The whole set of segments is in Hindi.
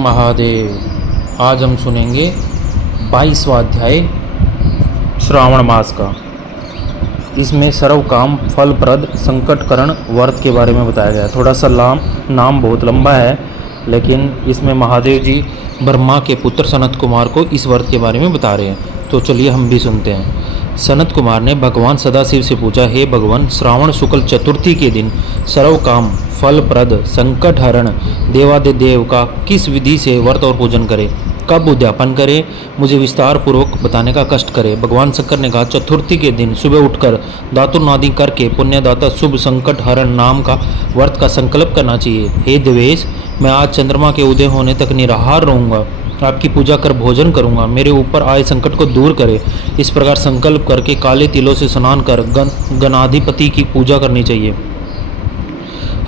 महादेव। आज हम सुनेंगे 22वां अध्याय श्रावण मास का। इसमें सर्व काम फलप्रद संकटकरण व्रत के बारे में बताया गया है। थोड़ा सा नाम बहुत लंबा है, लेकिन इसमें महादेव जी ब्रह्मा के पुत्र सनत कुमार को इस व्रत के बारे में बता रहे हैं। तो चलिए हम भी सुनते हैं। सनत कुमार ने भगवान सदाशिव से पूछा, हे भगवान, श्रावण शुक्ल चतुर्थी के दिन सर्व काम फलप्रद संकट हरण देवादिदेव का किस विधि से व्रत और पूजन करें, कब उद्यापन करें, मुझे विस्तार पूर्वक बताने का कष्ट करें। भगवान शंकर ने कहा, चतुर्थी के दिन सुबह उठकर दातुर्नादि करके पुण्यदाता शुभ संकट हरण नाम का व्रत का संकल्प करना चाहिए। हे देवेश, मैं आज चंद्रमा के उदय होने तक निराहार रहूँगा, आपकी पूजा कर भोजन करूंगा, मेरे ऊपर आए संकट को दूर करे। इस प्रकार संकल्प करके काले तिलों से स्नान कर गणाधिपति की पूजा करनी चाहिए।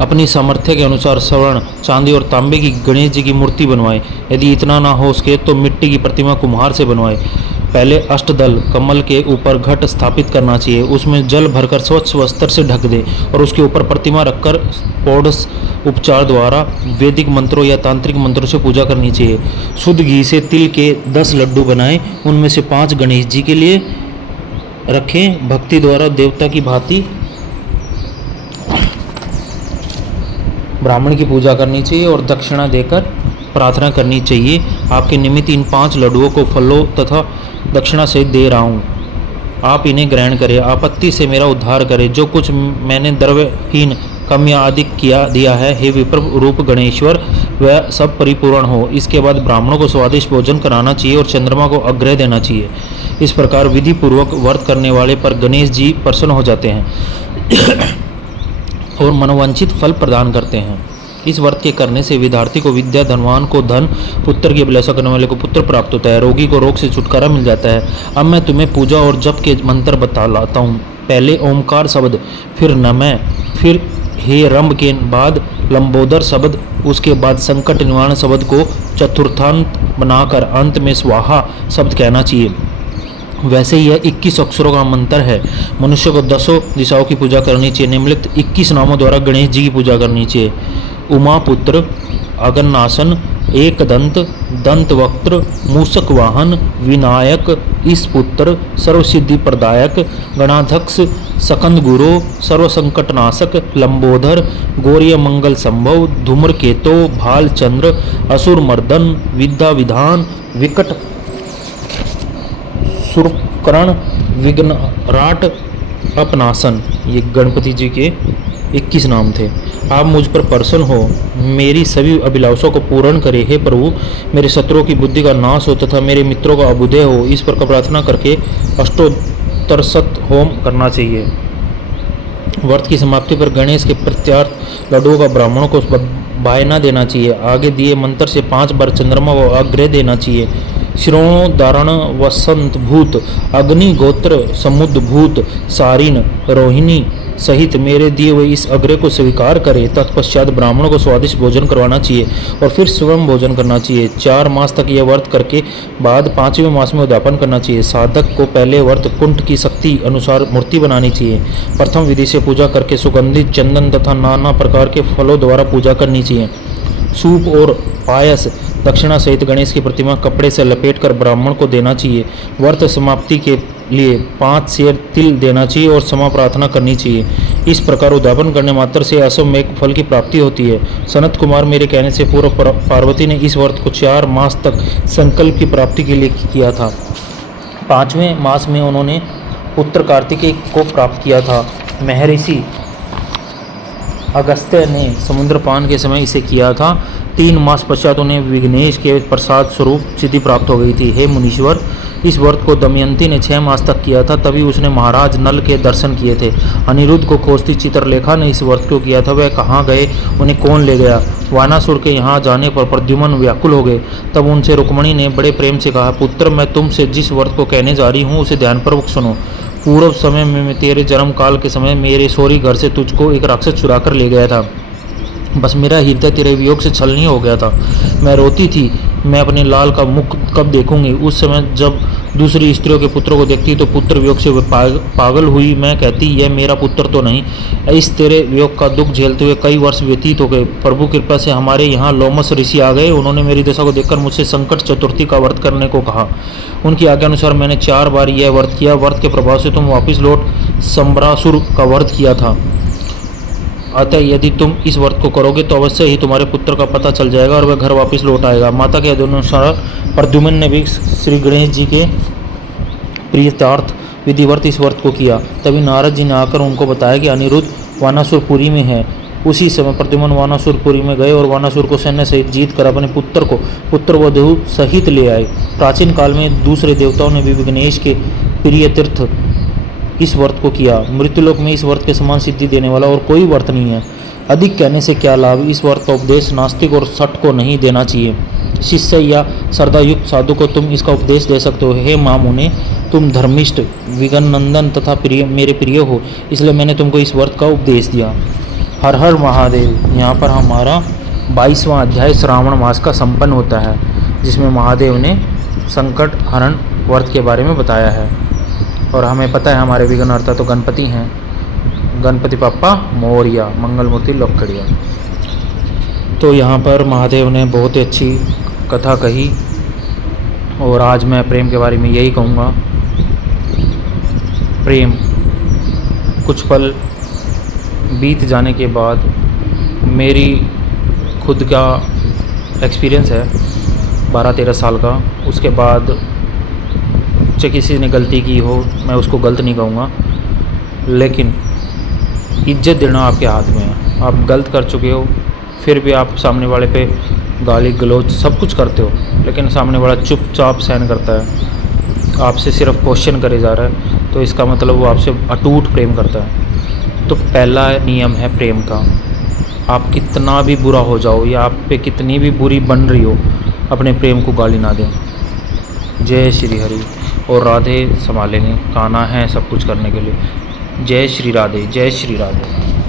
अपनी सामर्थ्य के अनुसार स्वर्ण, चांदी और तांबे की गणेश जी की मूर्ति बनवाएं। यदि इतना ना हो सके तो मिट्टी की प्रतिमा कुम्हार से बनवाएं। पहले अष्टदल कमल के ऊपर घट स्थापित करना चाहिए, उसमें जल भरकर स्वच्छ वस्त्र से ढक दे और उसके ऊपर प्रतिमा रखकर पौड़स उपचार द्वारा वैदिक मंत्रों या तांत्रिक मंत्रों से पूजा करनी चाहिए। शुद्ध घी से तिल के 10 लड्डू बनाएं, उनमें से 5 गणेश जी के लिए रखें। भक्ति द्वारा देवता की भांति ब्राह्मण की पूजा करनी चाहिए और दक्षिणा देकर प्रार्थना करनी चाहिए। आपके निमित्त इन 5 लड्डुओं को फलों तथा दक्षिणा सहित दे रहा हूँ, आप इन्हें ग्रहण करें। आपत्ति से मेरा उद्धार करें। जो कुछ मैंने द्रव्यहीन कम या अधिक दिया है, हे विप्र रूप गणेश्वर, वह सब परिपूर्ण हो। इसके बाद ब्राह्मणों को स्वादिष्ट भोजन कराना चाहिए और चंद्रमा को अग्रह देना चाहिए। इस प्रकार विधि पूर्वक व्रत करने वाले पर गणेश जी प्रसन्न हो जाते हैं और मनोवांछित फल प्रदान करते हैं। इस व्रत के करने से विद्यार्थी को विद्या, धनवान को धन, पुत्र की अभिलाषा करने वाले को पुत्र प्राप्त होता है, रोगी को रोग से छुटकारा मिल जाता है। अब मैं तुम्हें पूजा और जप के मंत्र बतलाता हूँ। पहले ओमकार शब्द, फिर नमः, फिर हे रंभ के बाद लंबोदर शब्द, उसके बाद संकट निवारण शब्द को चतुर्थांत बनाकर अंत में स्वाहा शब्द कहना चाहिए। वैसे यह 21 अक्षरों का मंत्र है। मनुष्य को 10 दिशाओं की पूजा करनी चाहिए। निम्नलिखित 21 नामों द्वारा गणेश जी की पूजा करनी चाहिए। उमापुत्र, अगन्नासन, एकदंत, दंतवक्त्र, मूषक वाहन, विनायक, ईशपुत्र, सर्वसिद्धि प्रदायक, गणाध्यक्ष, सकंद गुरु, सर्वसंकटनाशक, लंबोदर, गौरीय मंगल संभव, धूम्रकेतो, भालचंद्र, असुर मर्दन, विद्या विधान, विकट सुरकरण, विघ्नराट, अपनासन। ये गणपति जी के 21 नाम थे। आप मुझ पर प्रसन्न हो, मेरी सभी अभिलाषाओं को पूर्ण करे। हे प्रभु, मेरे शत्रुओं की बुद्धि का नाश हो तथा मेरे मित्रों का अभ्युदय हो। इस प्रकार प्रार्थना करके अष्टोत्तरशत होम करना चाहिए। व्रत की समाप्ति पर गणेश के प्रत्यार्थ लड्डुओं का ब्राह्मणों को बायना देना चाहिए। आगे दिए मंत्र से 5 बार चंद्रमा को अग्रह देना चाहिए। श्रोणो दारण वसंत भूत, अग्नि गोत्र समुद्र भूत, सारिन रोहिणी सहित मेरे दिए हुए इस अग्रह को स्वीकार करे। तत्पश्चात ब्राह्मणों को स्वादिष्ट भोजन करवाना चाहिए और फिर स्वयं भोजन करना चाहिए। 4 मास तक यह व्रत करके बाद 5वें मास में उद्यापन करना चाहिए। साधक को पहले व्रत कुंठ की शक्ति अनुसार मूर्ति बनानी चाहिए। प्रथम विधि से पूजा करके सुगंधित चंदन तथा नाना प्रकार के फलों द्वारा पूजा करनी चाहिए। सूप और पायस दक्षिणा सहित गणेश की प्रतिमा कपड़े से लपेटकर ब्राह्मण को देना चाहिए। व्रत समाप्ति के लिए 5 सेर तिल देना चाहिए और क्षमा प्रार्थना करनी चाहिए। इस प्रकार उद्यापन करने मात्र से असम्यक फल की प्राप्ति होती है। सनत कुमार मेरे कहने से पूर्व पार्वती ने इस व्रत को 4 मास तक संकल्प की प्राप्ति के लिए किया था। 5वें मास में उन्होंने पुत्र कार्तिकेय को प्राप्त किया था। महर्षि अगस्त्य ने समुद्रपान के समय इसे किया था। 3 मास पश्चात उन्हें विघ्नेश के प्रसाद स्वरूप सिद्धि प्राप्त हो गई थी। हे मुनीश्वर, इस व्रत को दमयंती ने 6 मास तक किया था, तभी उसने महाराज नल के दर्शन किए थे। अनिरुद्ध को खोजती चित्रलेखा ने इस व्रत क्यों किया था, वह कहाँ गए, उन्हें कौन ले गया। वानासुर के यहाँ जाने पर प्रद्युम्न व्याकुल हो गए। तब उनसे रुक्मणी ने बड़े प्रेम से कहा, पुत्र, मैं तुमसे जिस व्रत को कहने जा रही हूँ उसे ध्यानपूर्वक सुनो। पूर्व समय में तेरे जन्म काल के समय मेरे सौरी घर से तुझको एक राक्षस चुरा कर ले गया था। बस मेरा हृदय तेरे वियोग से छलनी हो गया था। मैं रोती थी, मैं अपने लाल का मुख कब देखूंगी। उस समय जब दूसरी स्त्रियों के पुत्रों को देखती तो पुत्र वियोग से वह पागल हुई। मैं कहती यह मेरा पुत्र तो नहीं। इस तेरे वियोग का दुख झेलते हुए कई वर्ष व्यतीत हो गए। प्रभु कृपा से हमारे यहाँ लोमस ऋषि आ गए। उन्होंने मेरी दशा को देखकर मुझसे संकट चतुर्थी का व्रत करने को कहा। उनकी आज्ञा अनुसार मैंने 4 बार यह व्रत किया। व्रत के प्रभाव से तुम वापिस लौट संबरासुर का व्रत किया था। अतः यदि तुम इस व्रत को करोगे तो अवश्य ही तुम्हारे पुत्र का पता चल जाएगा और वह घर वापस लौट आएगा। माता के अनुसार प्रद्युम्न ने भी श्री गणेश जी के प्रियतार्थ विधिवत इस व्रत को किया। तभी नारद जी ने आकर उनको बताया कि अनिरुद्ध वानासुरपुरी में है। उसी समय प्रद्युम्न वानासुरपुरी में गए और वानासुर को सैन्य सहित जीत कर अपने पुत्र को पुत्रवधू सहित ले आए। प्राचीन काल में दूसरे देवताओं ने भी गणेश के प्रिय तीर्थ इस व्रत को किया। मृत्युलोक में इस व्रत के समान सिद्धि देने वाला और कोई व्रत नहीं है। अधिक कहने से क्या लाभ। इस व्रत का उपदेश नास्तिक और सठ को नहीं देना चाहिए। शिष्य या श्रद्धायुक्त साधु को तुम इसका उपदेश दे सकते हो। हे माँ मुने, तुम धर्मिष्ठ विघन नंदन तथा प्रिय मेरे प्रिय हो, इसलिए मैंने तुमको इस व्रत का उपदेश दिया। हर हर महादेव। यहाँ पर हमारा 22वां अध्याय श्रावण मास का संपन्न होता है, जिसमें महादेव ने संकट हरण व्रत के बारे में बताया है। और हमें पता है हमारे विघ्नहर्ता तो गणपति हैं। गणपति पप्पा मोरिया, मंगल मूर्ति लौकड़िया। तो यहाँ पर महादेव ने बहुत ही अच्छी कथा कही और आज मैं प्रेम के बारे में यही कहूँगा। प्रेम कुछ पल बीत जाने के बाद, मेरी खुद का एक्सपीरियंस है 12-13 साल का। उसके बाद चाहे किसी ने गलती की हो, मैं उसको गलत नहीं कहूँगा, लेकिन इज्जत देना आपके हाथ में है। आप गलत कर चुके हो, फिर भी आप सामने वाले पे गाली गलौज सब कुछ करते हो, लेकिन सामने वाला चुपचाप सहन करता है, आपसे सिर्फ क्वेश्चन करे जा रहा है, तो इसका मतलब वो आपसे अटूट प्रेम करता है। तो पहला नियम है प्रेम का, आप कितना भी बुरा हो जाओ या आप पे कितनी भी बुरी बन रही हो, अपने प्रेम को गाली ना दें। जय श्री हरि। और राधे संभालेंगे, कान्हा है सब कुछ करने के लिए। जय श्री राधे, जय श्री राधे।